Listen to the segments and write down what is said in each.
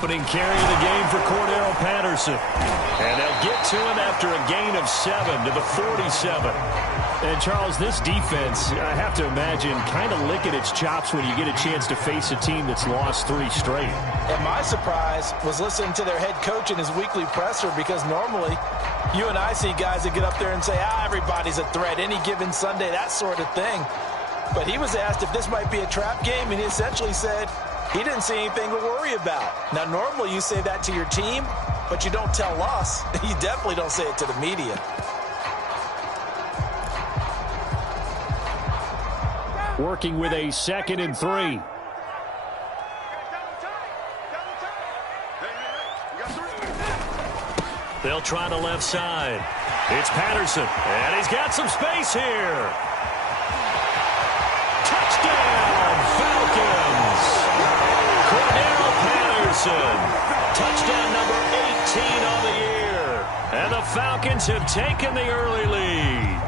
opening carry of the game for Cordero Patterson. And they'll get to him after a gain of 7 to the 47. And, Charles, this defense, I have to imagine, kind of licking its chops when you get a chance to face a team that's lost 3 straight. And my surprise was listening to their head coach in his weekly presser, because normally you and I see guys that get up there and say, everybody's a threat any given Sunday, that sort of thing. But he was asked if this might be a trap game, and he essentially said he didn't see anything to worry about. Now, normally you say that to your team, but you don't tell us. You definitely don't say it to the media. Working with a 2nd and 3. They'll try the left side. It's Patterson, and he's got some space here. Touchdown, Falcons! Cordero Patterson, touchdown number 18 on the year. And the Falcons have taken the early lead.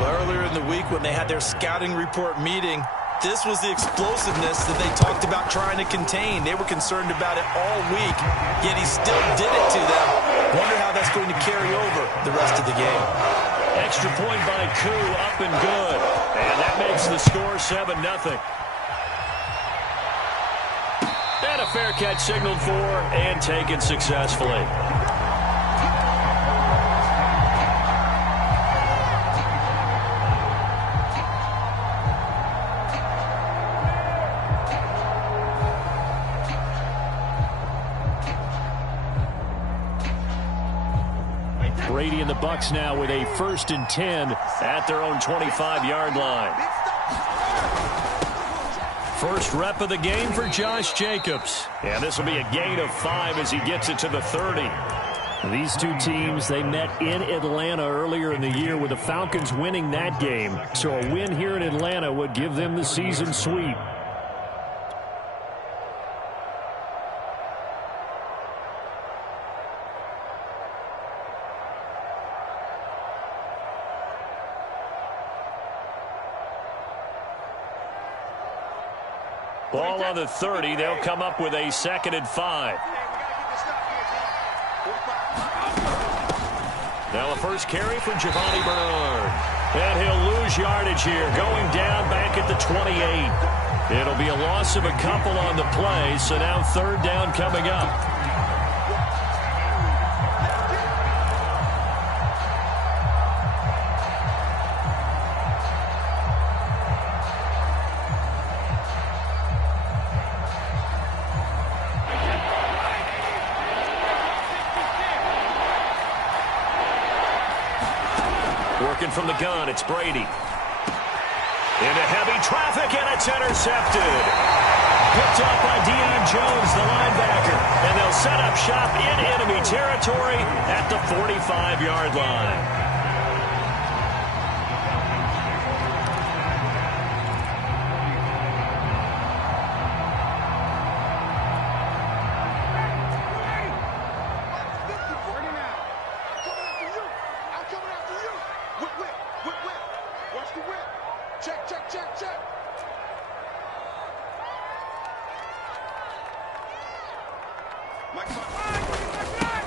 Well, earlier in the week when they had their scouting report meeting, this was the explosiveness that they talked about trying to contain. They were concerned about it all week, yet he still did it to them. Wonder how that's going to carry over the rest of the game. Extra point by Koo, up and good. And that makes the score 7-0. And a fair catch signaled for and taken successfully. Brady and the Bucs now with a 1st and 10 at their own 25-yard line. First rep of the game for Josh Jacobs. And this will be a gain of 5 as he gets it to the 30. These two teams, they met in Atlanta earlier in the year with the Falcons winning that game. So a win here in Atlanta would give them the season sweep. Ball on the 30. They'll come up with a 2nd and 5. Now a first carry for Giovanni Bernard. And he'll lose yardage here, going down back at the 28. It'll be a loss of a couple on the play, so now 3rd down coming up. Working from the gun, it's Brady. Into heavy traffic, and it's intercepted. Picked up by Deion Jones, the linebacker. And they'll set up shop in enemy territory at the 45-yard line.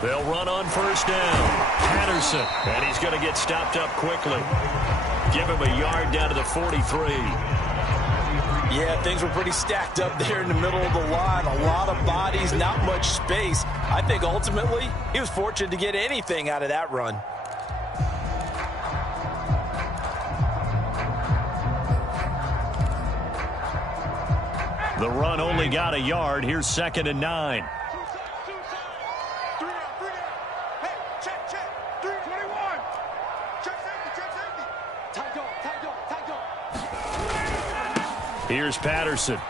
They'll run on 1st down. Patterson, and he's going to get stopped up quickly. Give him a yard down to the 43. Yeah, things were pretty stacked up there in the middle of the line. A lot of bodies, not much space. I think ultimately he was fortunate to get anything out of that run. The run only got a yard. Here's 2nd and 9. Here's Patterson.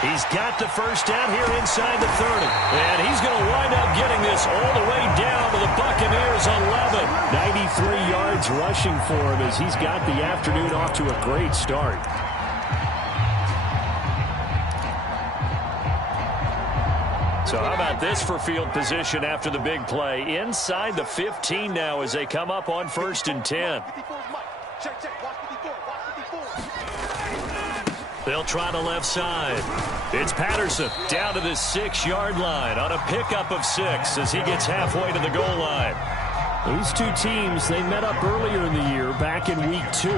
He's got the 1st down here inside the 30. And he's going to wind up getting this all the way down to the Buccaneers 11. 93 yards rushing for him as he's got the afternoon off to a great start. So how about this for field position after the big play? Inside the 15 now as they come up on 1st and 10. They'll try the left side. It's Patterson down to the 6-yard line on a pickup of 6 as he gets halfway to the goal line. These two teams, they met up earlier in the year back in week 2.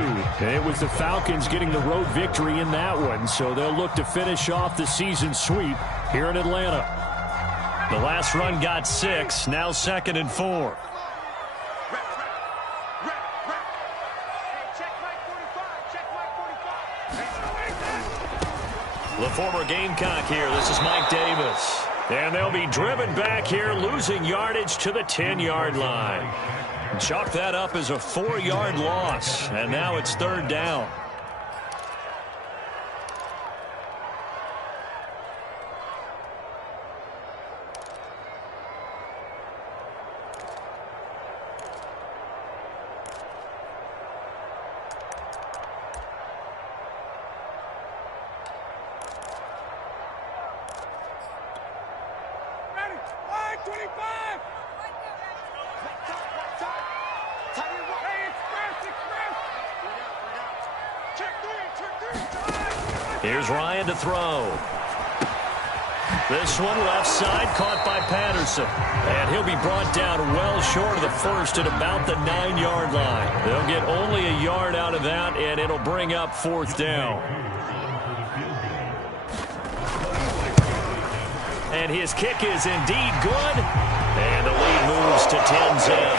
It was the Falcons getting the road victory in that one, so they'll look to finish off the season sweep here in Atlanta. The last run got 6, now 2nd and 4. The former Gamecock here. This is Mike Davis. And they'll be driven back here, losing yardage to the 10-yard line. Chalk that up as a 4-yard loss. And now it's 3rd down. Here's Ryan to throw. This one left side caught by Patterson. And he'll be brought down well short of the first at about the 9-yard line. They'll get only a yard out of that, and it'll bring up 4th down. And his kick is indeed good. And the lead moves to 10-zip.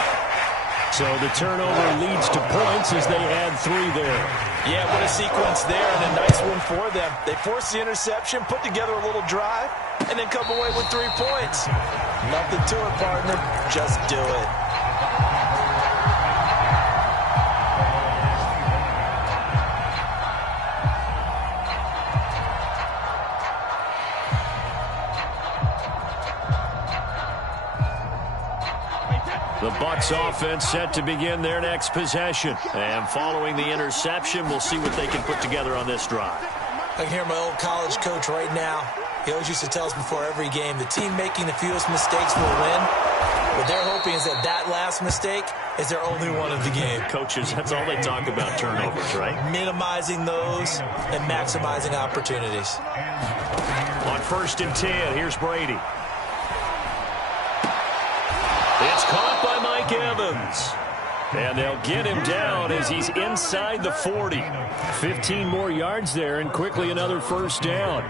So the turnover leads to points as they add 3 there. Yeah, what a sequence there and a nice one for them. They force the interception, put together a little drive, and then come away with 3 points. Nothing to it, partner. Just do it. The Bucs offense set to begin their next possession. And following the interception, we'll see what they can put together on this drive. I can hear my old college coach right now. He always used to tell us before every game, the team making the fewest mistakes will win. What they're hoping is that that last mistake is their only one of the game. Coaches, that's all they talk about, turnovers, right? Minimizing those and maximizing opportunities. On 1st and 10, here's Brady. It's caught by Mike Evans. And they'll get him down as he's inside the 40. 15 more yards there and quickly another 1st down.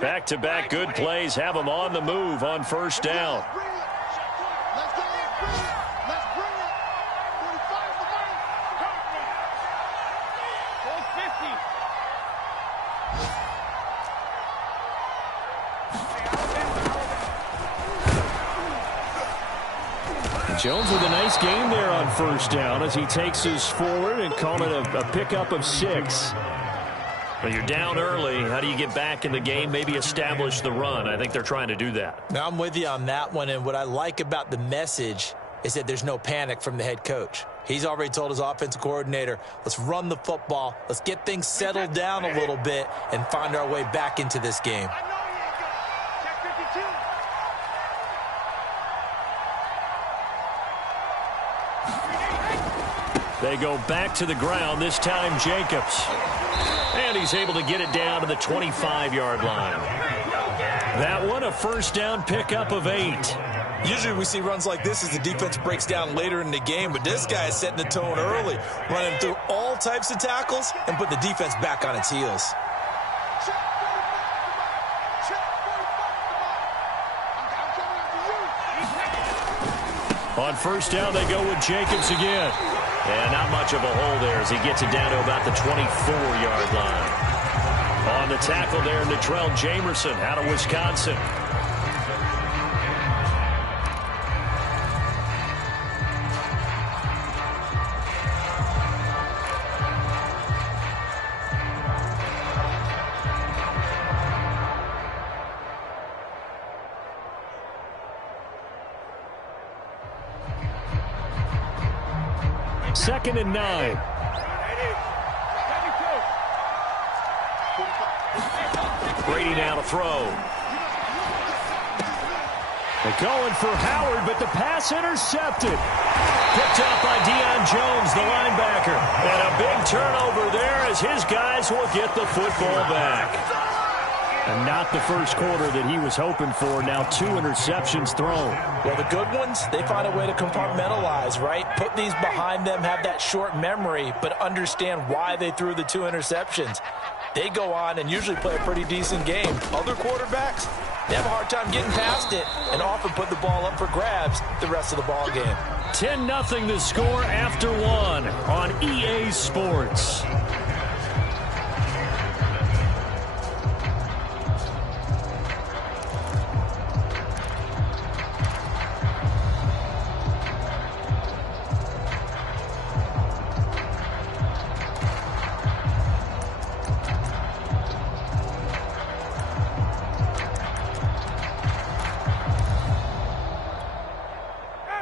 Back-to-back good plays have them on the move on 1st down. Jones with a nice game there on 1st down as he takes us forward and call it a pickup of 6. Well, you're down early. How do you get back in the game, maybe establish the run? I think they're trying to do that. Now, I'm with you on that one, and what I like about the message is that there's no panic from the head coach. He's already told his offensive coordinator, let's run the football, let's get things settled down a little bit and find our way back into this game. They go back to the ground, this time Jacobs. And he's able to get it down to the 25-yard line. That one, a 1st down pickup of 8. Usually we see runs like this as the defense breaks down later in the game, but this guy is setting the tone early, running through all types of tackles and put the defense back on its heels. On 1st down, they go with Jacobs again. And not much of a hole there as he gets it down to about the 24-yard line. On the tackle there, Natrell Jamerson out of Wisconsin. Second and 9. Brady now to throw. They're going for Howard, but the pass intercepted. Picked up by Deion Jones, the linebacker. And a big turnover there as his guys will get the football back. And not the first quarter that he was hoping for. Now 2 interceptions thrown. Well, the good ones, they find a way to compartmentalize, right? Put these behind them, have that short memory, but understand why they threw the 2 interceptions. They go on and usually play a pretty decent game. Other quarterbacks, they have a hard time getting past it and often put the ball up for grabs the rest of the ball game. 10-0 the score after 1 on EA Sports.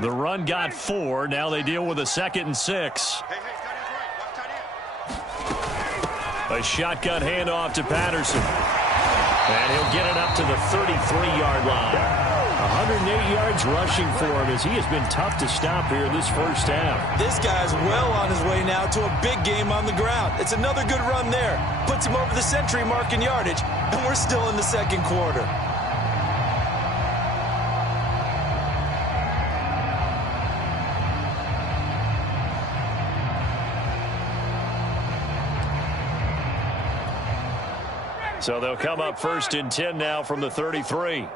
The run got 4. Now they deal with a 2nd and 6. A shotgun handoff to Patterson. And he'll get it up to the 33-yard line. 108 yards rushing for him as he has been tough to stop here this first half. This guy's well on his way now to a big game on the ground. It's another good run there. Puts him over the century mark in yardage, and we're still in the second quarter. So they'll come up 1st and 10 now from the 33.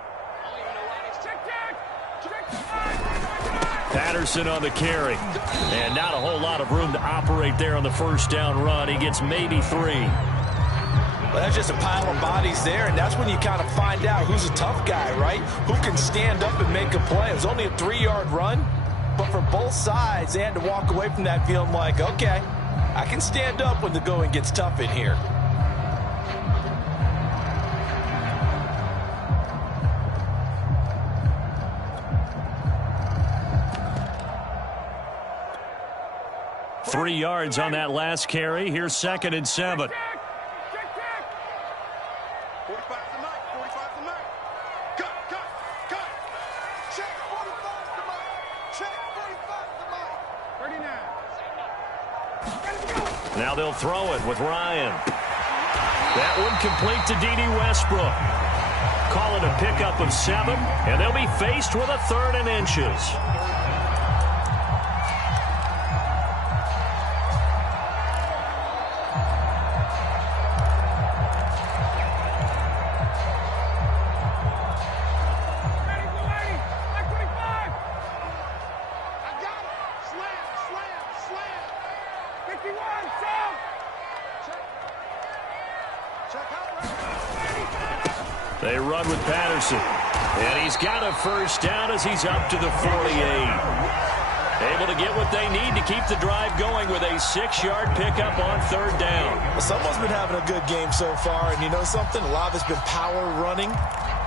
Patterson on the carry. And not a whole lot of room to operate there on the first down run. He gets maybe 3. Well, that's just a pile of bodies there, and that's when you kind of find out who's a tough guy, right? Who can stand up and make a play. It was only a 3-yard run, but for both sides, they had to walk away from that feeling like, okay, I can stand up when the going gets tough in here. Three yards on that last carry. Here's 2nd and 7. Now they'll throw it with Ryan. That one complete to D.D. Westbrook. Call it a pickup of 7, and they'll be faced with a 3rd and inches. They run with Patterson. And he's got a first down as he's up to the 48. Able to get what they need to keep the drive going with a 6-yard pickup on 3rd down. Well, someone's been having a good game so far, and you know something? A lot of it's been power running.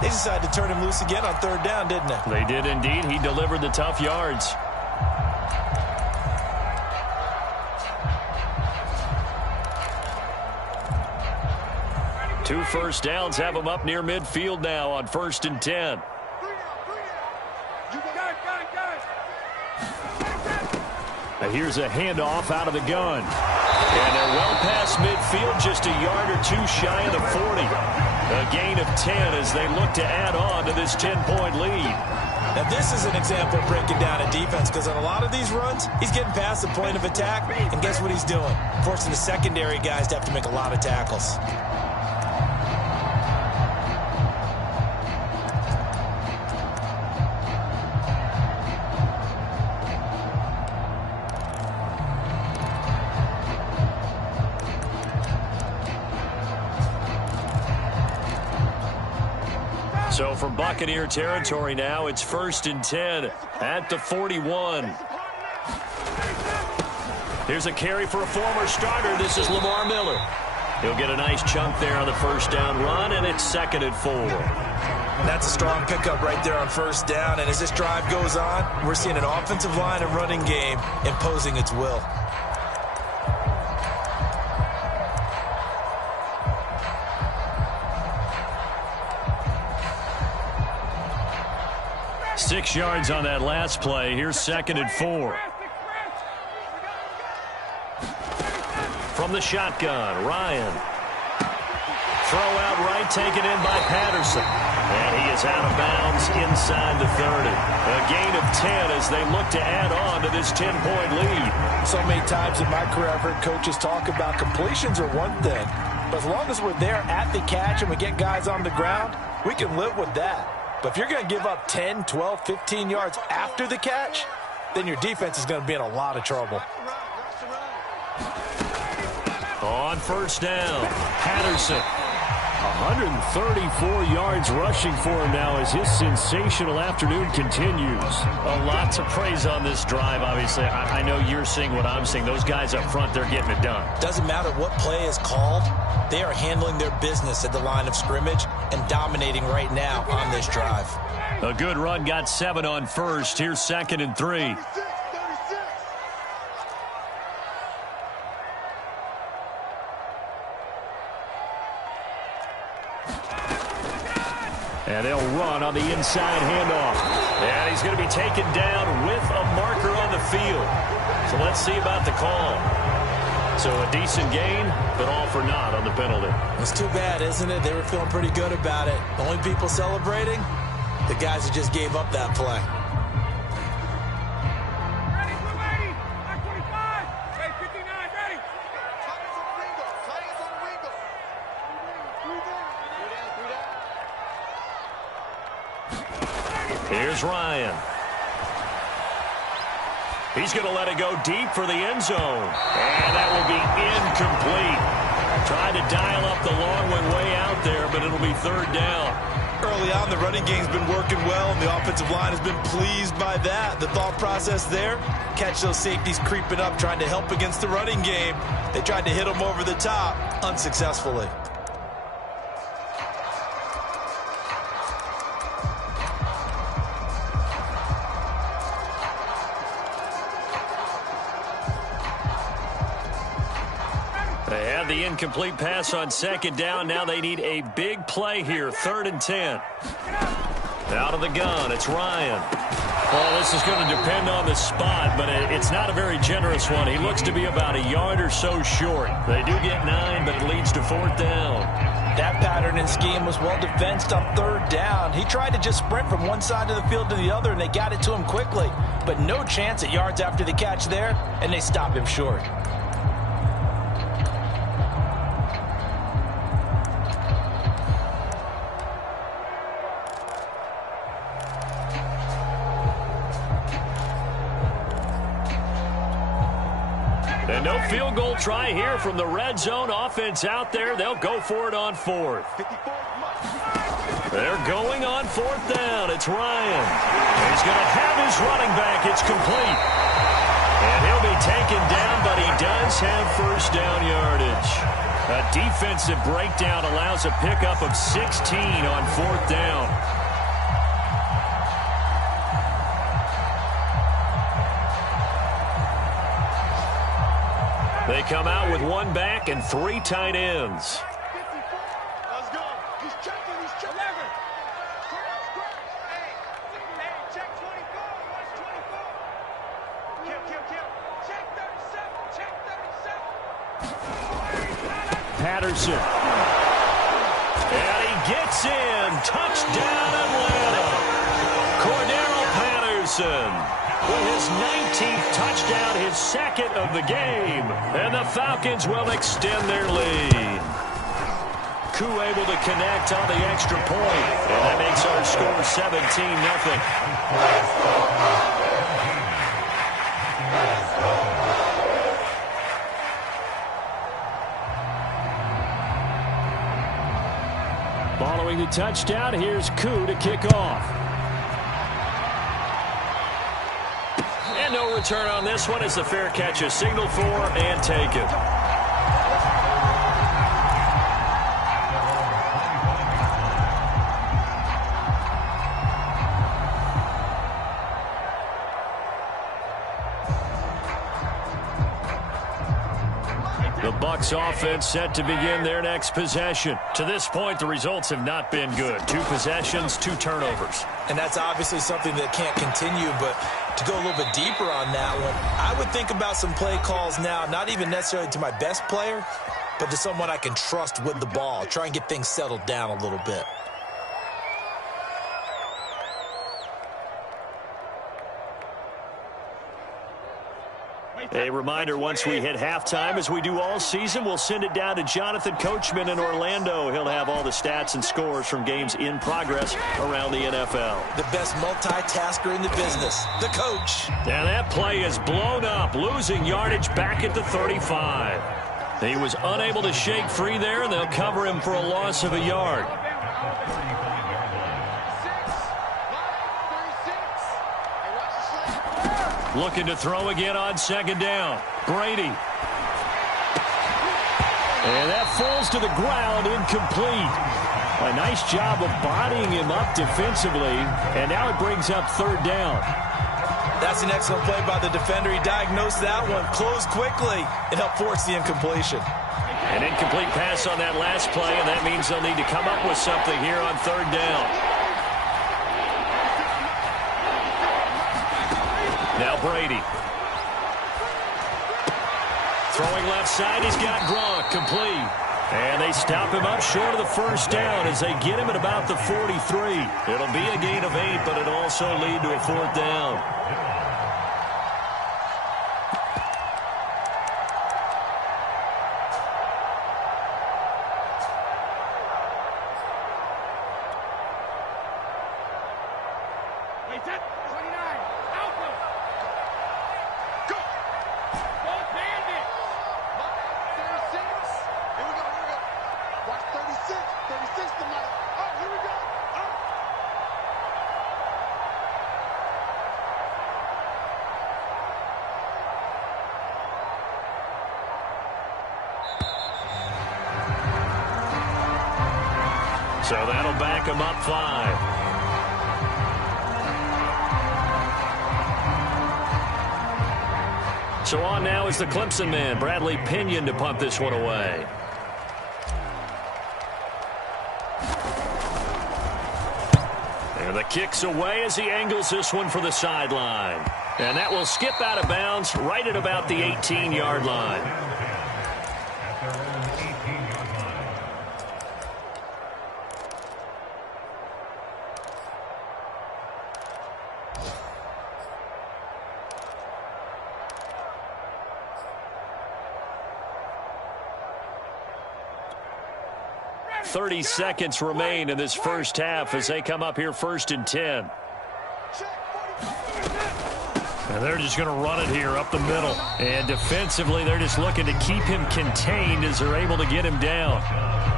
They decided to turn him loose again on 3rd down, didn't they? They did indeed. He delivered the tough yards. Two first downs have him up near midfield now on 1st and 10. Now here's a handoff out of the gun. And they're well past midfield, just a yard or 2 shy of the 40. A gain of 10 as they look to add on to this 10-point lead. Now this is an example of breaking down a defense, because on a lot of these runs, he's getting past the point of attack, and guess what he's doing? Forcing the secondary guys to have to make a lot of tackles. So from Buccaneer territory now, it's 1st and 10 at the 41. Here's a carry for a former starter. This is Lamar Miller. He'll get a nice chunk there on the first down run, and it's 2nd and 4. That's a strong pickup right there on 1st down, and as this drive goes on, we're seeing an offensive line and running game imposing its will. 6 yards on that last play. Here's 2nd and 4. From the shotgun, Ryan. Throw out right, taken in by Patterson. And he is out of bounds inside the 30. A gain of 10 as they look to add on to this 10-point lead. So many times in my career I've heard coaches talk about completions are one thing. But as long as we're there at the catch and we get guys on the ground, we can live with that. But if you're going to give up 10, 12, 15 yards after the catch, then your defense is going to be in a lot of trouble. On first down, Patterson. 134 yards rushing for him now as his sensational afternoon continues. A lot to praise on this drive, obviously. I know you're seeing what I'm seeing. Those guys up front, they're getting it done. Doesn't matter what play is called. They are handling their business at the line of scrimmage and dominating right now on this drive. A good run, got 7 on first. Here's 2nd and 3. And they'll run on the inside handoff. And he's going to be taken down with a marker on the field. So let's see about the call. So a decent gain, but all for naught on the penalty. It's too bad, isn't it? They were feeling pretty good about it. The only people celebrating, the guys who just gave up that play. Here's Ryan. He's going to let it go deep for the end zone. And that will be incomplete. Tried to dial up the long one way out there, but it'll be 3rd down. Early on, the running game's been working well, and the offensive line has been pleased by that. The thought process there, catch those safeties creeping up, trying to help against the running game. They tried to hit them over the top, unsuccessfully. They had the incomplete pass on 2nd down. Now they need a big play here. 3rd and 10. Out of the gun, it's Ryan. Well, this is going to depend on the spot, but it's not a very generous one. He looks to be about a yard or so short. They do get 9, but it leads to 4th down. That pattern and scheme was well defensed on 3rd down. He tried to just sprint from one side of the field to the other, and they got it to him quickly. But no chance at yards after the catch there, and they stop him short. And no field goal try here from the red zone. Offense out there. They'll go for it on 4th. They're going on 4th down. It's Ryan. He's going to have his running back. It's complete. And he'll be taken down, but he does have 1st down yardage. A defensive breakdown allows a pickup of 16 on 4th down. They come out with 1 back and 3 tight ends. Let's go. He's checking. He's checking. 11. Hey, check 24. Watch 24. Kill. Check 37. Patterson. And he gets in. Touchdown, Atlanta. Cordero Patterson with his 19th touchdown, his 2nd of the game. And the Falcons will extend their lead. Koo able to connect on the extra point. And that makes our score 17-0. Following the touchdown, here's Koo to kick off. And no return on this one as the fair catch is signaled for and taken. The Bucs offense set to begin their next possession. To this point, the results have not been good. 2 possessions, 2 turnovers. And that's obviously something that can't continue, but to go a little bit deeper on that one, I would think about some play calls now, not even necessarily to my best player, but to someone I can trust with the ball. Try and get things settled down a little bit. A reminder, once we hit halftime, as we do all season, we'll send it down to Jonathan Coachman in Orlando. He'll have all the stats and scores from games in progress around the NFL. The best multitasker in the business, the coach. And that play is blown up, losing yardage back at the 35. He was unable to shake free there, and they'll cover him for a loss of a yard. Looking to throw again on second down. Brady. And that falls to the ground, incomplete. A nice job of bodying him up defensively, and now it brings up third down. That's an excellent play by the defender. He diagnosed that one, closed quickly, and helped force the incompletion. An incomplete pass on that last play, and that means they'll need to come up with something here on third down. Now Brady. Throwing left side, he's got Gronk, complete. And they stop him up short of the first down as they get him at about the 43. It'll be a gain of 8, but it'll also lead to a fourth down. So that'll back him up 5. So on now is the Clemson man, Bradley Pinion, to punt this one away. And the kick's away as he angles this one for the sideline. And that will skip out of bounds right at about the 18-yard line. .30 seconds remain in this first half as they come up here 1st and 10. And they're just going to run it here up the middle. And defensively, they're just looking to keep him contained as they're able to get him down.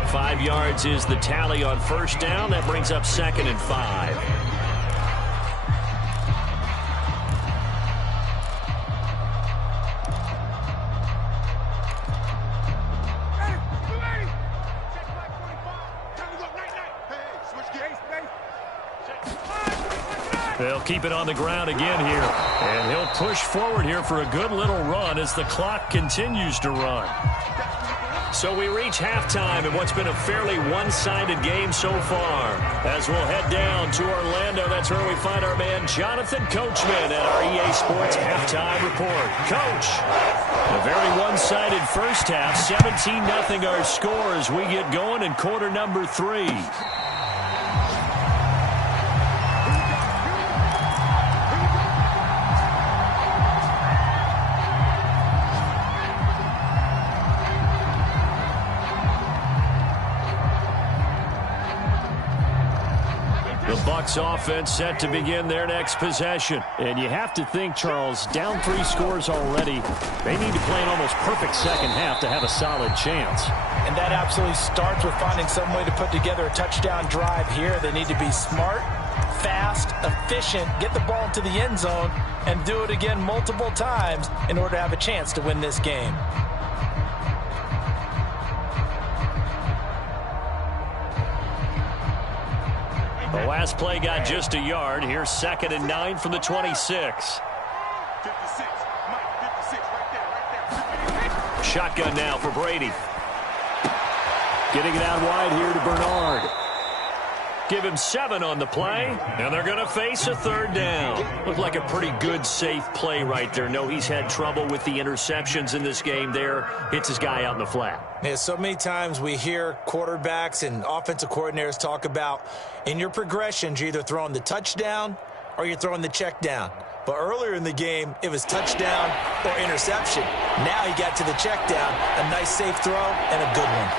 5 yards is the tally on first down. That brings up 2nd and 5. They'll keep it on the ground again here. And he'll push forward here for a good little run as the clock continues to run. So we reach halftime in what's been a fairly one-sided game so far. As we'll head down to Orlando, that's where we find our man Jonathan Coachman at our EA Sports Halftime Report. Coach, a very one-sided first half, 17-0 our score as we get going in quarter number 3. Bucs offense set to begin their next possession. And you have to think, Charles, down 3 scores already. They need to play an almost perfect second half to have a solid chance. And that absolutely starts with finding some way to put together a touchdown drive here. They need to be smart, fast, efficient, get the ball into the end zone, and do it again multiple times in order to have a chance to win this game. The last play got just a yard. Here's 2nd and 9 from the 26. 56. Mike, 56, right there. Shotgun now for Brady. Getting it out wide here to Bernard. Give him 7 on the play, and they're going to face a 3rd down. Looked like a pretty good, safe play right there. No, he's had trouble with the interceptions in this game there. Hits his guy out in the flat. Yeah, so many times we hear quarterbacks and offensive coordinators talk about in your progressions, you're either throwing the touchdown or you're throwing the check down. But earlier in the game, it was touchdown or interception. Now he got to the check down, a nice safe throw and a good one.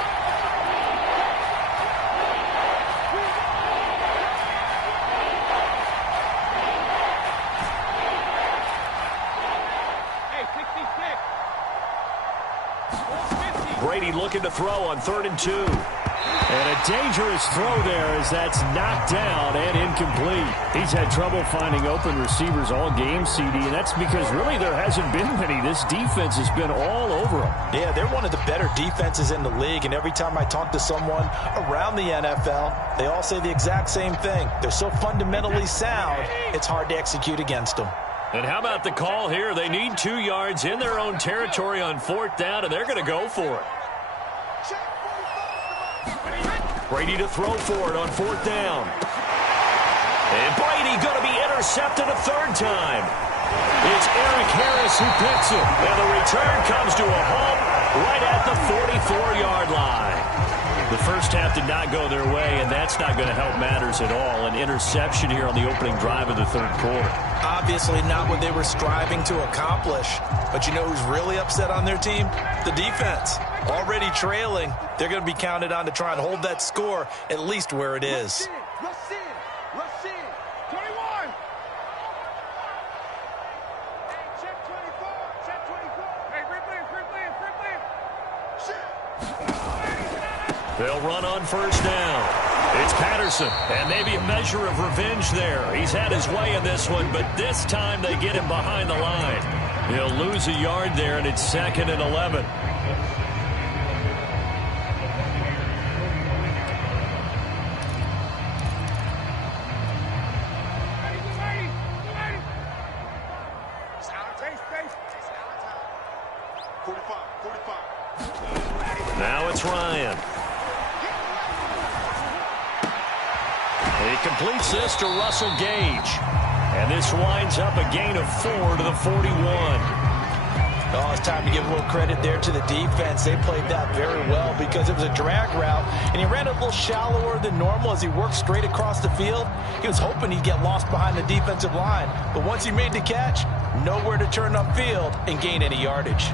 Brady looking to throw on 3rd and 2. And a dangerous throw there as that's knocked down and incomplete. He's had trouble finding open receivers all game, CD, and that's because really there hasn't been many. This defense has been all over them. Yeah, they're one of the better defenses in the league, and every time I talk to someone around the NFL, they all say the exact same thing. They're so fundamentally sound, it's hard to execute against them. And how about the call here? They need 2 yards in their own territory on 4th down, and they're going to go for it. Brady to throw for it on 4th down. And Brady going to be intercepted a 3rd time. It's Eric Harris who picks it. And the return comes to a halt right at the 44-yard line. The first half did not go their way, and that's not going to help matters at all. An interception here on the opening drive of the 3rd quarter. Obviously not what they were striving to accomplish. But you know who's really upset on their team? The defense. Already trailing, they're going to be counted on to try and hold that score at least where it is. Rush in. 21. Hey, check 24. Hey, replay. They'll run on 1st down. It's Patterson, and maybe a measure of revenge there. He's had his way in this one, but this time they get him behind the line. He'll lose a yard there, and it's 2nd and 11. Now it's Ryan. He completes this to Russell Gage. And this winds up a gain of 4 to the 41. Oh, it's time to give a little credit there to the defense. They played that very well because it was a drag route, and he ran a little shallower than normal as he worked straight across the field. He was hoping he'd get lost behind the defensive line, but once he made the catch, nowhere to turn upfield and gain any yardage.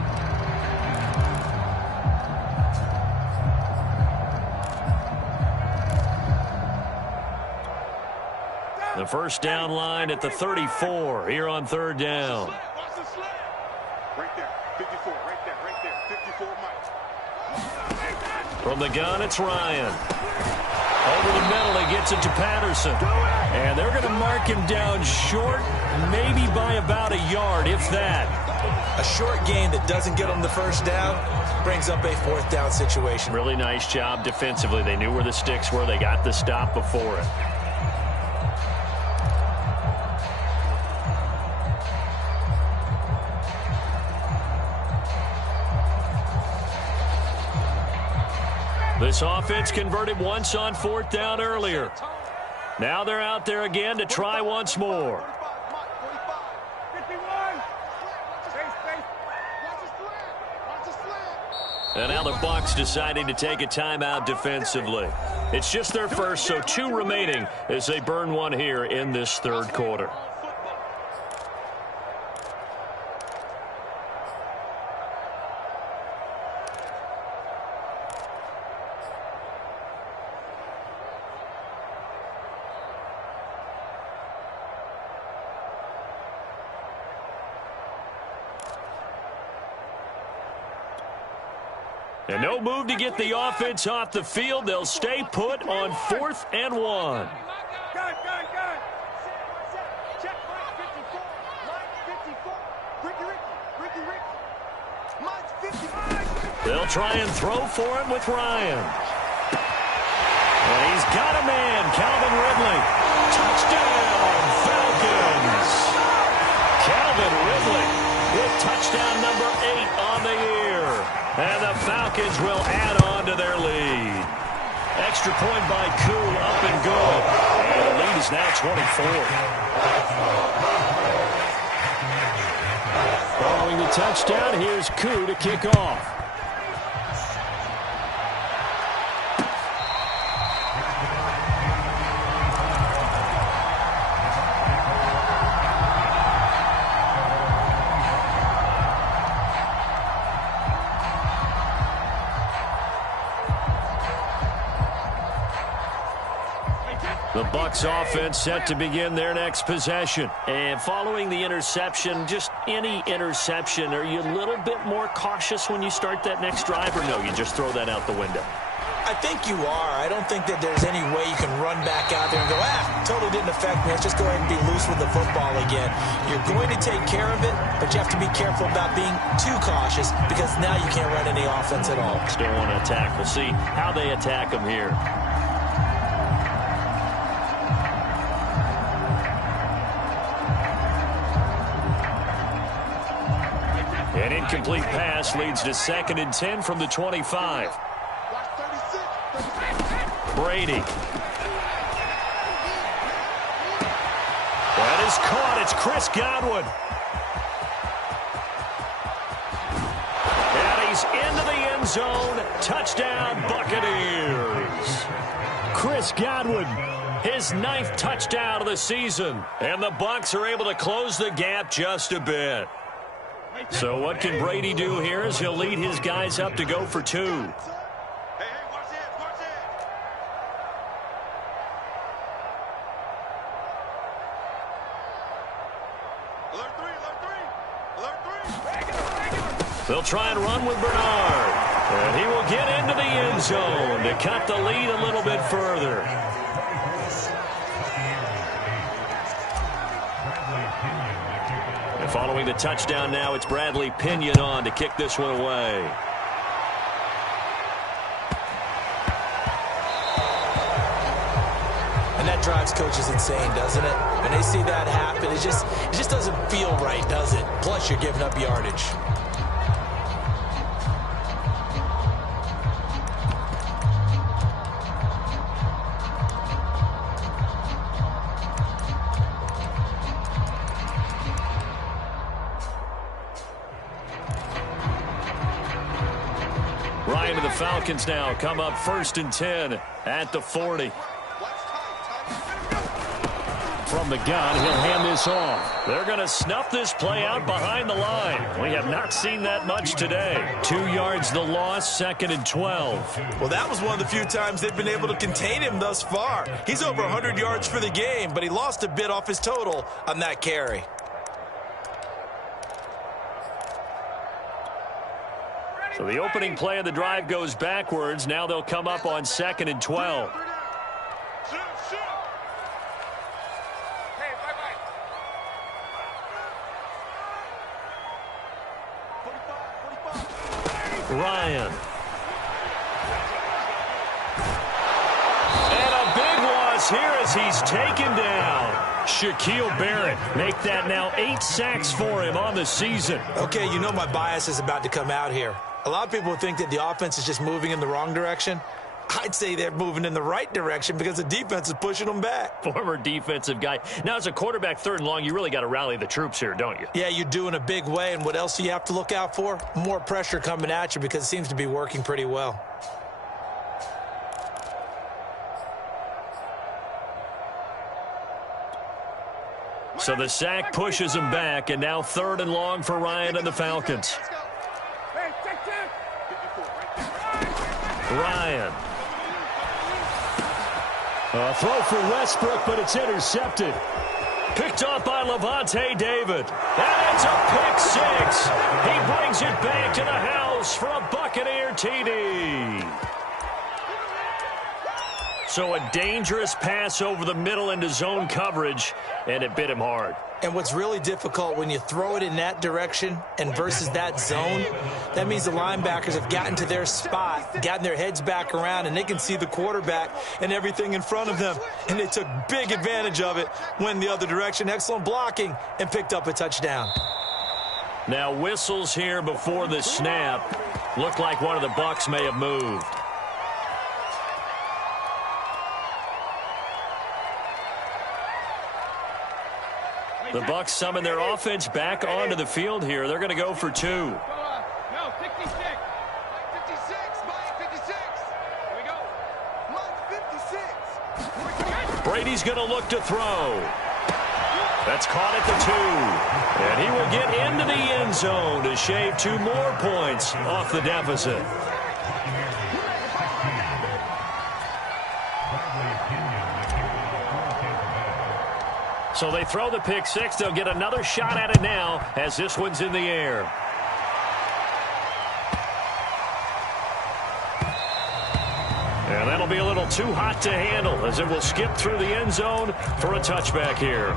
The first down line at the 34 here on 3rd down. Right there, 54, right there, 54, Mike. From the gun, it's Ryan. Over the middle, he gets it to Patterson. And they're going to mark him down short, maybe by about a yard, if that. A short gain that doesn't get them the first down brings up a 4th down situation. Really nice job defensively. They knew where the sticks were. They got the stop before it. This offense converted once on 4th down earlier. Now they're out there again to try once more. 51. And now the Bucs deciding to take a timeout defensively. It's just their first, so 2 remaining as they burn one here in this 3rd quarter. And no move to get the offense off the field. They'll stay put on 4th and 1. Gun. Check, Mike 54. Mike 54. Ricky. Mike 55. They'll try and throw for it with Ryan. And he's got a man, Calvin Ridley. Touchdown, Falcons. Calvin Ridley with touchdown number 8 on the year. And the Falcons will add on to their lead. extra point by Koo, up and good. And the lead is now 24. Following the touchdown, here's Koo to kick off. The Bucs offense set to begin their next possession. And following the interception, just any interception, are you a little bit more cautious when you start that next drive, or no, you just throw that out the window? I think you are. I don't think that there's any way you can run back out there and go, totally didn't affect me. Let's just go ahead and be loose with the football again. You're going to take care of it, but you have to be careful about being too cautious because now you can't run any offense at all. Still want to attack. We'll see how they attack them here. An incomplete pass leads to 2nd and 10 from the 25. Brady. That is caught. It's Chris Godwin. And he's into the end zone. Touchdown, Buccaneers. Chris Godwin, his 9th touchdown of the season. And the Bucs are able to close the gap just a bit. So what can Brady do here as he'll lead his guys up to go for 2. Hey, watch it, watch it. Alert 3. They'll try and run with Bernard. And he will get into the end zone to cut the lead a little bit further. And following the touchdown now, it's Bradley Pinion on to kick this one away. And that drives coaches insane, doesn't it? When they see that happen, it just doesn't feel right, does it? Plus, you're giving up yardage. Ryan to the Falcons now come up 1st and 10 at the 40. From the gun, he'll hand this off. They're going to snuff this play out behind the line. We have not seen that much today. 2 yards the loss, 2nd and 12. Well, that was one of the few times they've been able to contain him thus far. He's over 100 yards for the game, but he lost a bit off his total on that carry. So the opening play of the drive goes backwards. Now they'll come up on 2nd and 12. Ryan. And a big loss here as he's taken down. Shaquille Barrett make that now 8 sacks for him on the season. Okay, you know my bias is about to come out here. A lot of people think that the offense is just moving in the wrong direction. I'd say they're moving in the right direction because the defense is pushing them back. Former defensive guy. Now, as a quarterback 3rd and long, you really got to rally the troops here, don't you? Yeah, you do in a big way. And what else do you have to look out for? More pressure coming at you because it seems to be working pretty well. So the sack pushes him back, and now 3rd and long for Ryan and the Falcons. Ryan. A throw for Westbrook, but it's intercepted. Picked off by Levante David. And it's a pick 6. He brings it back to the house for a Buccaneer TD. So a dangerous pass over the middle into zone coverage, and it bit him hard. And what's really difficult when you throw it in that direction and versus that zone, that means the linebackers have gotten to their spot, gotten their heads back around, and they can see the quarterback and everything in front of them. And they took big advantage of it, went the other direction, excellent blocking, and picked up a touchdown. Now whistles here before the snap. Looked like one of the Bucs may have moved. The Bucs summon their offense back onto the field here. They're going to go for 2. No, 56. 56, Mike, 56. Here we go. Mike, 56. Brady's going to look to throw. That's caught at the 2. And he will get into the end zone to shave 2 more points off the deficit. So they throw the pick 6. They'll get another shot at it now as this one's in the air. And that'll be a little too hot to handle as it will skip through the end zone for a touchback here.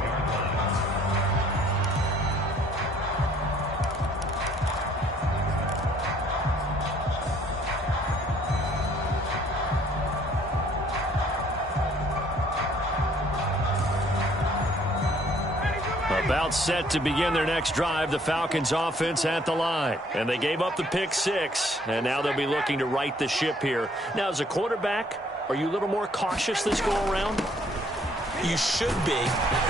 About set to begin their next drive, the Falcons offense at the line. And they gave up the pick 6, and now they'll be looking to right the ship here. Now, as a quarterback, are you a little more cautious this go around? You should be,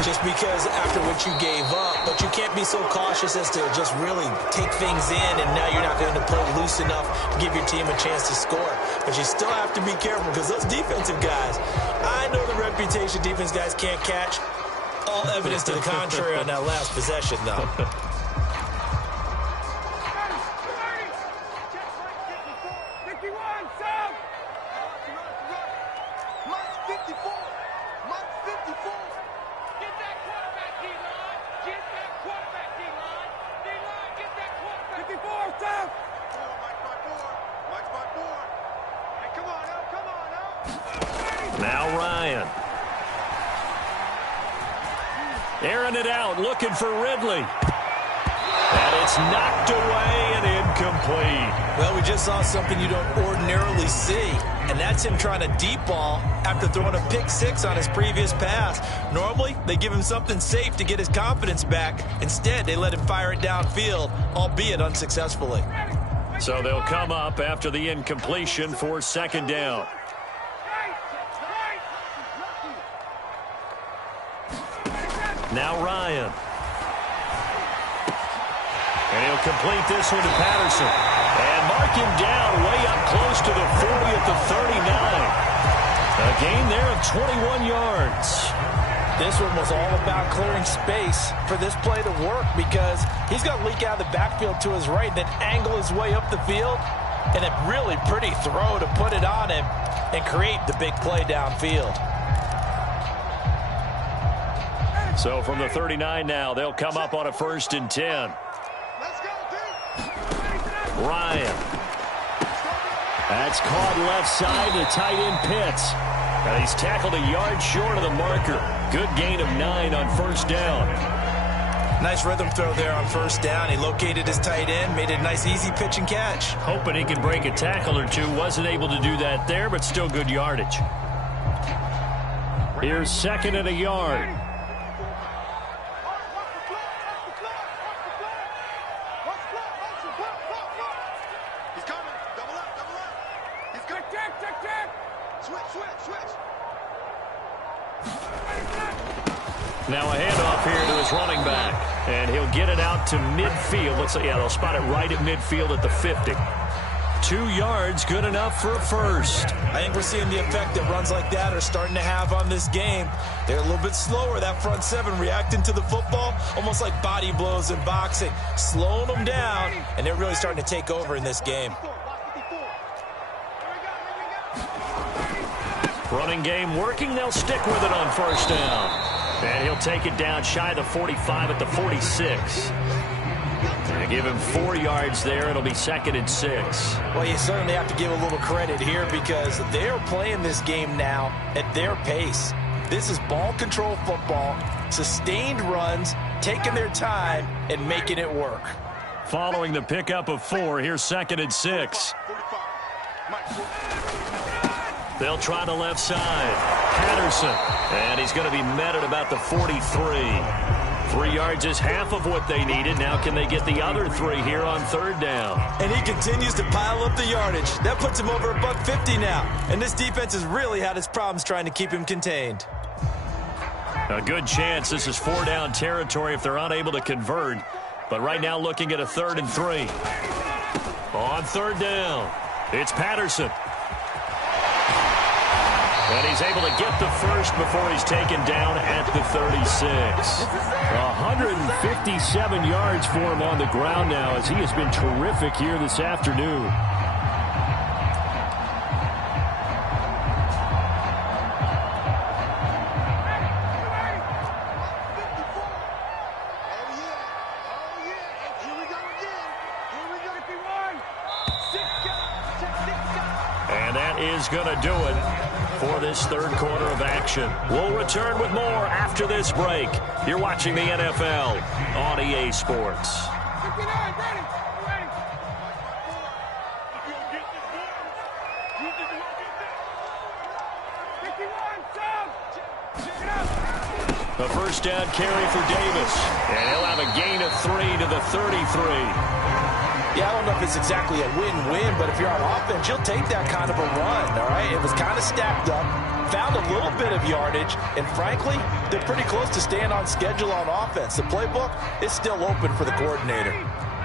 just because after what you gave up, but you can't be so cautious as to just really take things in, and now you're not going to play loose enough to give your team a chance to score. But you still have to be careful because those defensive guys, I know the reputation defense guys can't catch. All evidence to the contrary on that last possession, though. Now Ryan. Airing it out, looking for Ridley. And it's knocked away and incomplete. Well, we just saw something you don't ordinarily see, and that's him trying to deep ball after throwing a pick 6 on his previous pass. Normally, they give him something safe to get his confidence back. Instead, they let him fire it downfield, albeit unsuccessfully. So they'll come up after the incompletion for 2nd down. Now Ryan. And he'll complete this one to Patterson. And mark him down way up close to the 40 at the 39. A gain there of 21 yards. This one was all about clearing space for this play to work because he's going to leak out of the backfield to his right, then angle his way up the field. And a really pretty throw to put it on him and create the big play downfield. So from the 39 now, they'll come up on a 1st and 10. Ryan. That's caught left side to tight end Pitts. And he's tackled a yard short of the marker. Good gain of 9 on 1st down. Nice rhythm throw there on 1st down. He located his tight end, made it a nice easy pitch and catch. Hoping he could break a tackle or two. Wasn't able to do that there, but still good yardage. Here's 2nd and a yard. Now a handoff here to his running back. And he'll get it out to midfield. Looks like, yeah, they'll spot it right at midfield at the 50. 2 yards, good enough for a 1st. I think we're seeing the effect that runs like that are starting to have on this game. They're a little bit slower, that front 7, reacting to the football, almost like body blows in boxing, slowing them down, and they're really starting to take over in this game. Running game working. They'll stick with it on 1st down. And he'll take it down shy of the 45 at the 46. And give him 4 yards there. It'll be 2nd and 6. Well, you certainly have to give a little credit here because they're playing this game now at their pace. This is ball control football, sustained runs, taking their time and making it work. Following the pickup of 4, here's 2nd and 6. They'll try the left side. Patterson. And he's going to be met at about the 43. 3 yards is half of what they needed. Now can they get the other 3 here on 3rd down? And he continues to pile up the yardage. That puts him over $150 now. And this defense has really had its problems trying to keep him contained. A good chance this is 4-down territory if they're unable to convert. But right now looking at a 3rd and 3. On 3rd down, it's Patterson. And he's able to get the first before he's taken down at the 36. 157 yards for him on the ground now as he has been terrific here this afternoon. And that is going to do it for this 3rd quarter of action. We'll return with more after this break. You're watching the NFL on EA Sports. A 1st down carry for Davis. And he'll have a gain of 3 to the 33. Yeah, I don't know if it's exactly a win-win, but if you're on offense, you'll take that kind of a run, all right? It was kind of stacked up, found a little bit of yardage, and frankly, they're pretty close to staying on schedule on offense. The playbook is still open for the coordinator.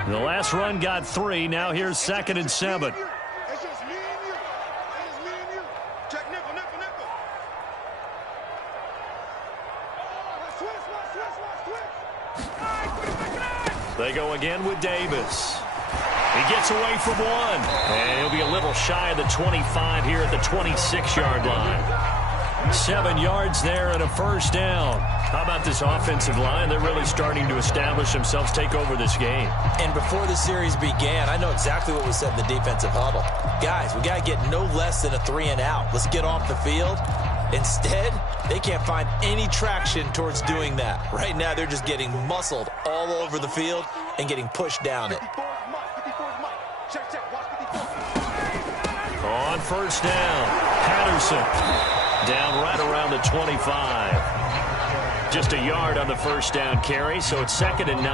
The last run got 3. Now here's 2nd and 7. It's just me and you. It's me and you. Check nickel. Switch. They go again with Davis. He gets away from 1. And he'll be a little shy of the 25 here at the 26-yard line. 7 yards there and a 1st down. How about this offensive line? They're really starting to establish themselves, take over this game. And before the series began, I know exactly what was said in the defensive huddle. Guys, we got to get no less than a 3 and out. Let's get off the field. Instead, they can't find any traction towards doing that. Right now, they're just getting muscled all over the field and getting pushed down it. On 1st down, Patterson down right around the 25. Just a yard on the 1st down carry, so it's 2nd and 9.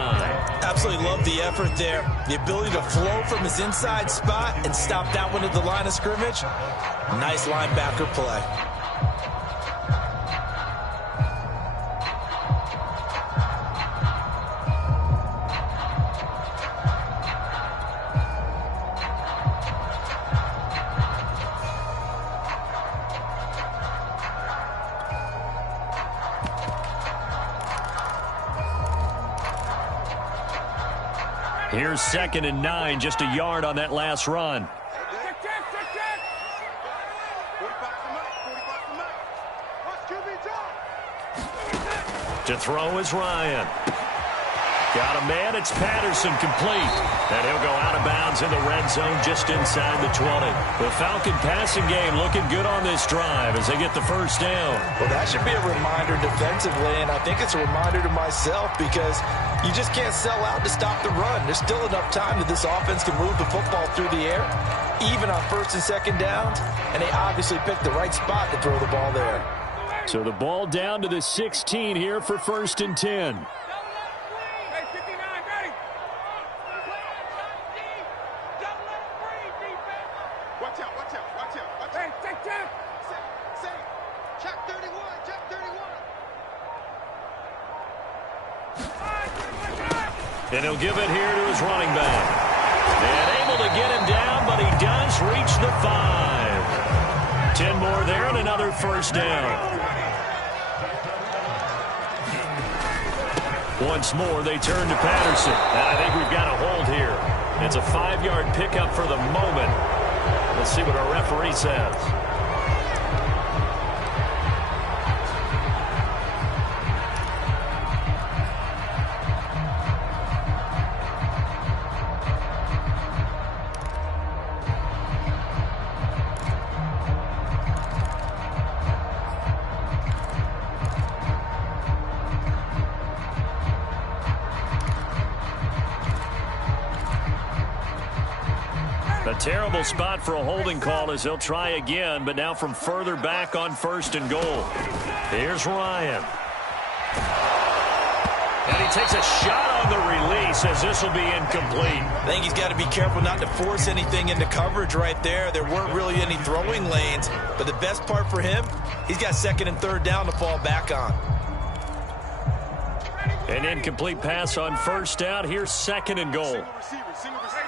Absolutely love the effort there. The ability to flow from his inside spot and stop that one at the line of scrimmage. Nice linebacker play. Here's 2nd and 9, just a yard on that last run. To throw is Ryan. Got a man, it's Patterson, complete. And he'll go out of bounds in the red zone just inside the 20. The Falcon passing game looking good on this drive as they get the 1st down. Well, that should be a reminder defensively, and I think it's a reminder to myself because you just can't sell out to stop the run. There's still enough time that this offense can move the football through the air, even on 1st and 2nd downs, and they obviously picked the right spot to throw the ball there. So the ball down to the 16 here for 1st and 10. And he'll give it here to his running back. And able to get him down, but he does reach the 5. 10 more there and another 1st down. Once more, they turn to Patterson. And I think we've got a hold here. It's a 5-yard pickup for the moment. Let's see what our referee says. A terrible spot for a holding call as they'll try again, but now from further back on 1st and goal. Here's Ryan. And he takes a shot on the release as this will be incomplete. I think he's got to be careful not to force anything into coverage right there. There weren't really any throwing lanes, but the best part for him, he's got 2nd and 3rd down to fall back on. An incomplete pass on first down. Here's second and goal. Single receiver.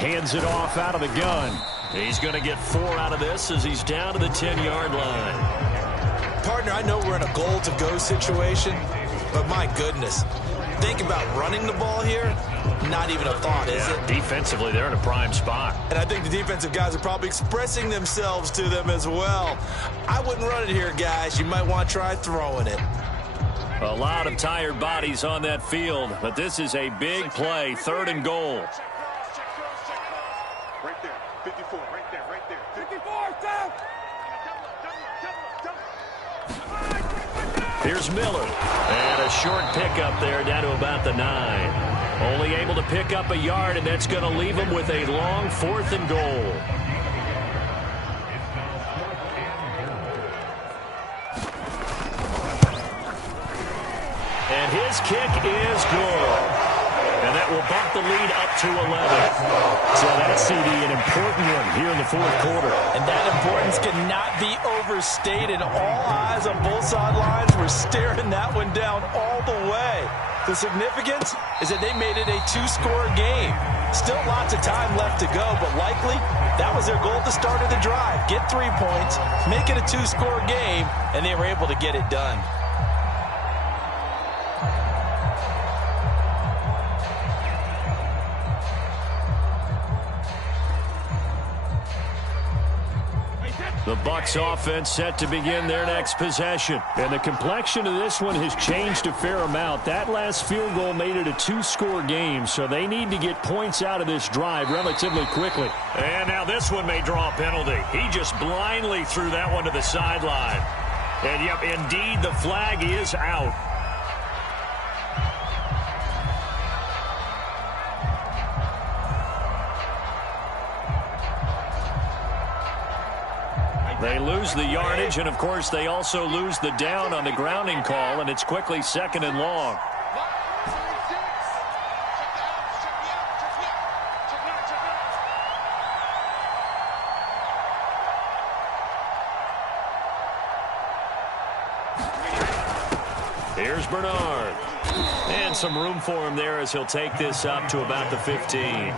Hands it off out of the gun. He's going to get 4 out of this as he's down to the 10-yard line. Partner, I know we're in a goal-to-go situation, but my goodness, think about running the ball here. Not even a thought, is it? Defensively, they're in a prime spot. And I think the defensive guys are probably expressing themselves to them as well. I wouldn't run it here, guys. You might want to try throwing it. A lot of tired bodies on that field, but this is a big play, 3rd and goal. Right there. 54. Right there. 54. Here's Miller. And a short pickup there down to about the 9. Only able to pick up a yard, and that's going to leave him with a long 4th and goal. And his kick is good. And that will bump the lead up to 11. So that's, CD, an important one here in the 4th quarter. And that importance cannot be overstated. All eyes on both sidelines were staring that one down all the way. The significance is that they made it a 2-score game. Still lots of time left to go, but likely that was their goal at the start of the drive. Get 3 points, make it a 2-score game, and they were able to get it done. The Bucs offense set to begin their next possession. And the complexion of this one has changed a fair amount. That last field goal made it a 2-score game, so they need to get points out of this drive relatively quickly. And now this one may draw a penalty. He just blindly threw that one to the sideline. And, yep, indeed, the flag is out. They lose the yardage, and, of course, they also lose the down on the grounding call, and it's quickly 2nd and long. Here's Bernard. And some room for him there as he'll take this up to about the 15.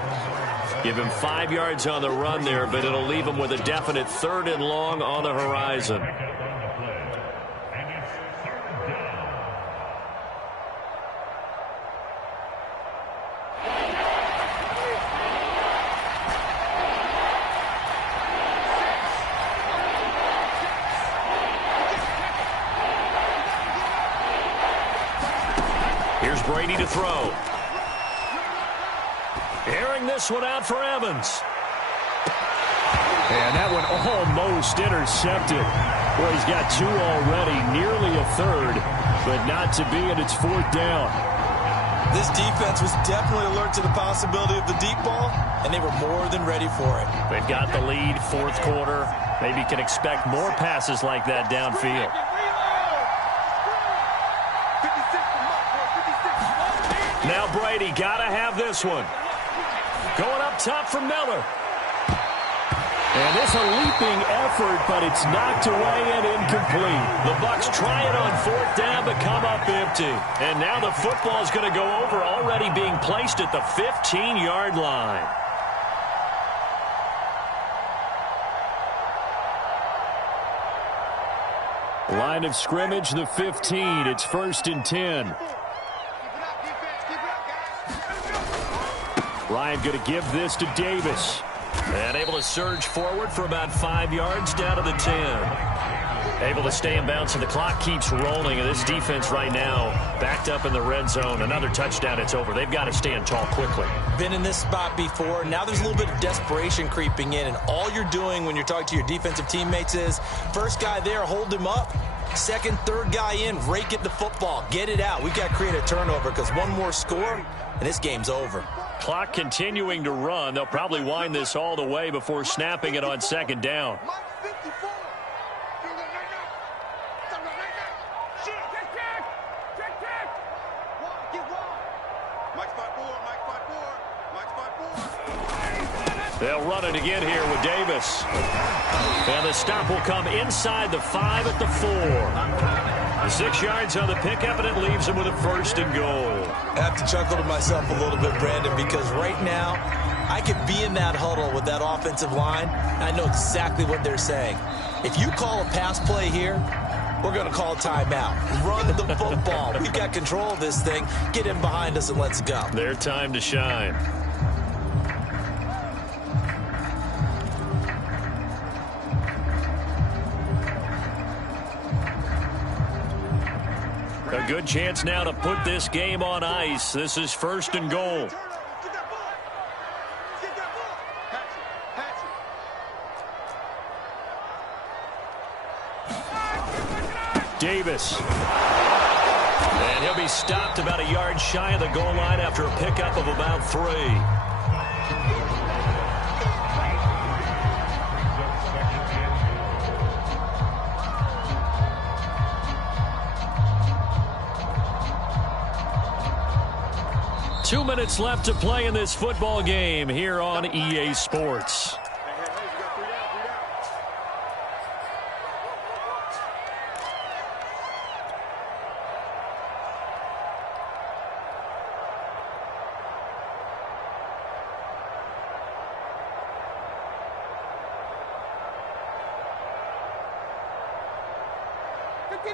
Give him 5 yards on the run there, but it'll leave him with a definite 3rd and long on the horizon. Here's Brady to throw. Airing this one out for Evans. And that one almost intercepted. Boy, he's got 2 already, nearly a 3rd, but not to be, and it's 4th down. This defense was definitely alert to the possibility of the deep ball, and they were more than ready for it. They've got the lead, 4th quarter. Maybe can expect more passes like that downfield. Now Brady got to have this one. Going up top from Miller. And it's a leaping effort, but it's knocked away and incomplete. The Bucs try it on 4th down, but come up empty. And now the football is going to go over, already being placed at the 15-yard line. Line of scrimmage, the 15. It's 1st and 10. Ryan going to give this to Davis. And able to surge forward for about 5 yards down to the 10. Able to stay in bounds, and the clock keeps rolling. And this defense right now backed up in the red zone. Another touchdown, it's over. They've got to stand tall quickly. Been in this spot before. Now there's a little bit of desperation creeping in. And all you're doing when you're talking to your defensive teammates is, first guy there, hold him up. Second, third guy in, rake it the football. Get it out. We've got to create a turnover because one more score, and this game's over. Clock continuing to run. They'll probably wind this all the way before snapping it on 2nd down. They'll run it again here with Davis. And the stop will come inside the 5 at the 4. 6 yards on the pickup, and it leaves them with a 1st and goal. I have to chuckle to myself a little bit, Brandon, because right now I could be in that huddle with that offensive line, and I know exactly what they're saying. If you call a pass play here, we're going to call a timeout. Run the football. We've got control of this thing. Get in behind us and let's go. Their time to shine. A good chance now to put this game on ice. This is 1st and goal. Davis. And he'll be stopped about a yard shy of the goal line after a pickup of about 3. Two minutes left to play in this football game here on EA Sports.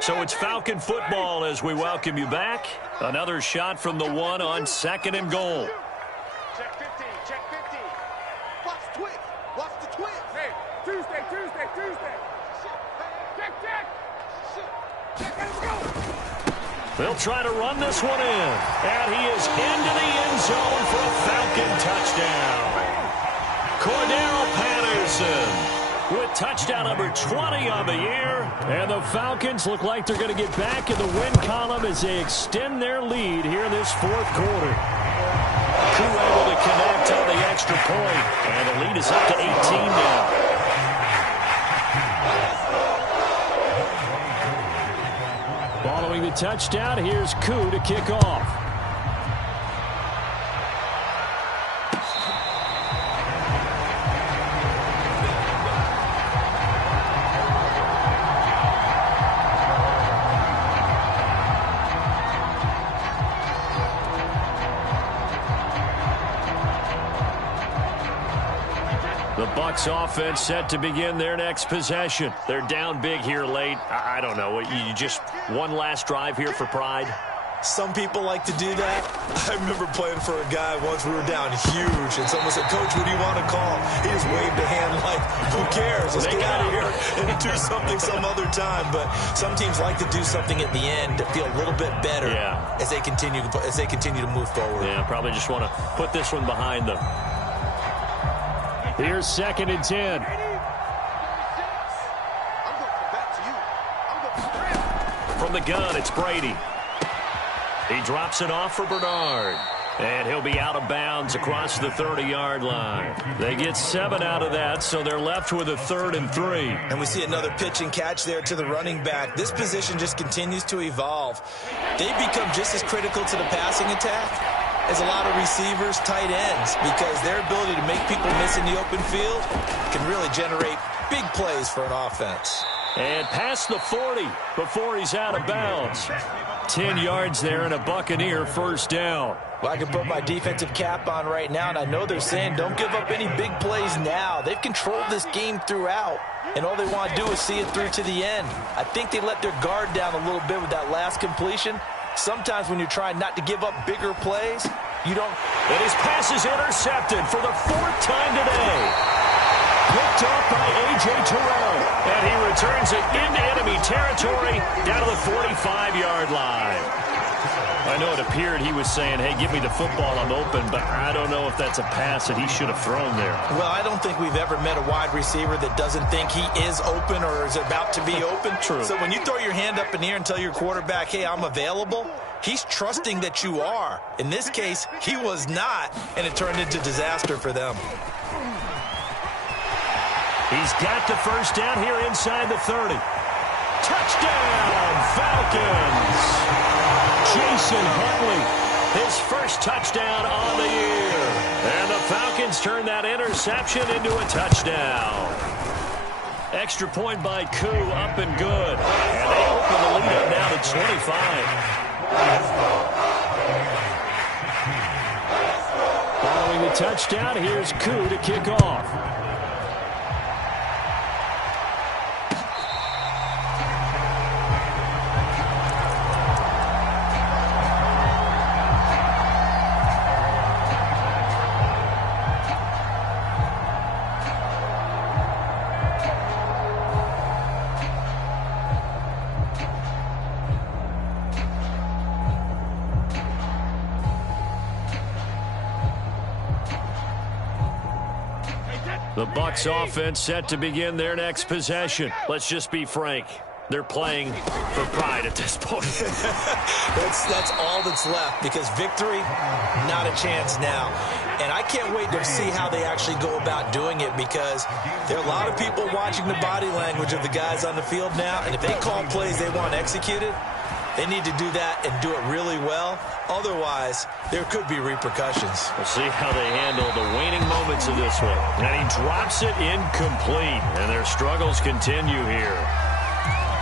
So it's Falcon football as we welcome you back. Another shot from the 1 on 2nd and goal. Check 15, check 15. Watch the twist, watch the twist. Hey, Tuesday. Check. Let's go. They'll try to run this one in. And he is into the end zone for a Falcon touchdown. Cordell Patterson with touchdown number 20 on the year. And the Falcons look like they're going to get back in the win column as they extend their lead here in this 4th quarter. Koo able to connect on the extra point. And the lead is up to 18 now. Following the touchdown, here's Koo to kick off. The Bucs offense set to begin their next possession. They're down big here late. I don't know. You just one last drive here for pride? Some people like to do that. I remember playing for a guy once. We were down huge, and someone said, "Coach, what do you want to call?" He just waved a hand like, "Who cares? Let's get out of here and do something some other time." But some teams like to do something at the end to feel a little bit better as they continue to move forward. Yeah, probably just want to put this one behind them. Here's 2nd and 10. From the gun, it's Brady. He drops it off for Bernard. And he'll be out of bounds across the 30-yard line. They get 7 out of that, so they're left with a 3rd and 3. And we see another pitch and catch there to the running back. This position just continues to evolve. They become just as critical to the passing attack as a lot of receivers, tight ends, because their ability to make people miss in the open field can really generate big plays for an offense. And past the 40 before he's out of bounds. 10 yards there and a Buccaneer 1st down. Well, I can put my defensive cap on right now, and I know they're saying don't give up any big plays now. They've controlled this game throughout, and all they want to do is see it through to the end. I think they let their guard down a little bit with that last completion. Sometimes when you're trying not to give up bigger plays, you don't. And his pass is intercepted for the 4th time today. Picked up by A.J. Terrell. And he returns it into enemy territory down to the 45-yard line. I know it appeared he was saying, hey, give me the football, I'm open, but I don't know if that's a pass that he should have thrown there. Well, I don't think we've ever met a wide receiver that doesn't think he is open or is about to be open. True. So when you throw your hand up in the air and tell your quarterback, hey, I'm available, he's trusting that you are. In this case, he was not, and it turned into disaster for them. He's got the 1st down here inside the 30. Touchdown, Falcons! Jason Huntley, his 1st touchdown on the year. And the Falcons Falcons turn that interception into a touchdown. Extra point by Koo, up and good. And they open the lead up now to 25. Following the touchdown, here's Koo to kick off. The Bucs offense set to begin their next possession. Let's just be frank. They're playing for pride at this point. That's all that's left, because victory, not a chance now. And I can't wait to see how they actually go about doing it, because there are a lot of people watching the body language of the guys on the field now, and if they call plays they want executed, they need to do that and do it really well. Otherwise, there could be repercussions. We'll see how they handle the waning moments of this one. And he drops it incomplete, and their struggles continue here.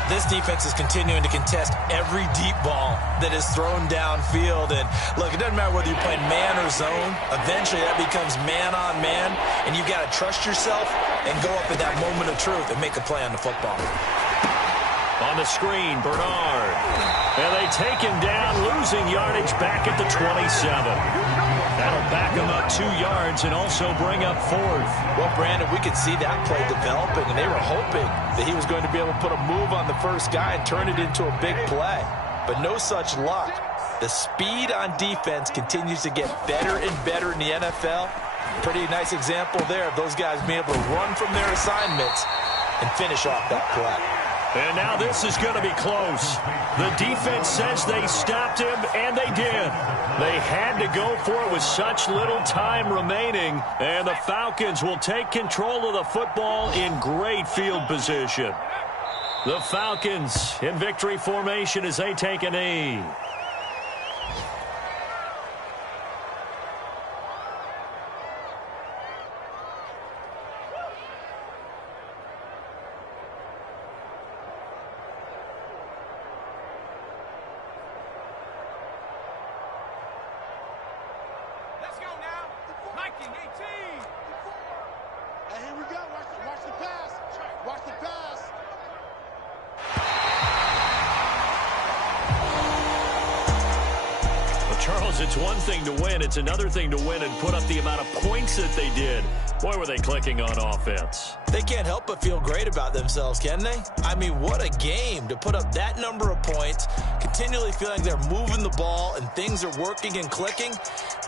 This defense is continuing to contest every deep ball that is thrown downfield. And look, it doesn't matter whether you're playing man or zone. Eventually, that becomes man on man, and you've got to trust yourself and go up at that moment of truth and make a play on the football. On the screen, Bernard. And they take him down, losing yardage back at the 27. That'll back him up 2 yards and also bring up 4th. Well, Brandon, we could see that play developing, and they were hoping that he was going to be able to put a move on the first guy and turn it into a big play. But no such luck. The speed on defense continues to get better and better in the NFL. Pretty nice example there of those guys being able to run from their assignments and finish off that play. And now this is going to be close. The defense says they stopped him, and they did. They had to go for it with such little time remaining, and the Falcons will take control of the football in great field position. The Falcons in victory formation as they take a knee. Charles, it's one thing to win. It's another thing to win and put up the amount of points that they did. Boy, were they clicking on offense. They can't help but feel great about themselves, can they? I mean, what a game to put up that number of points, continually feeling they're moving the ball and things are working and clicking.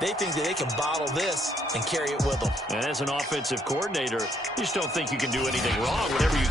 They think that they can bottle this and carry it with them. And as an offensive coordinator, you just don't think you can do anything wrong whenever you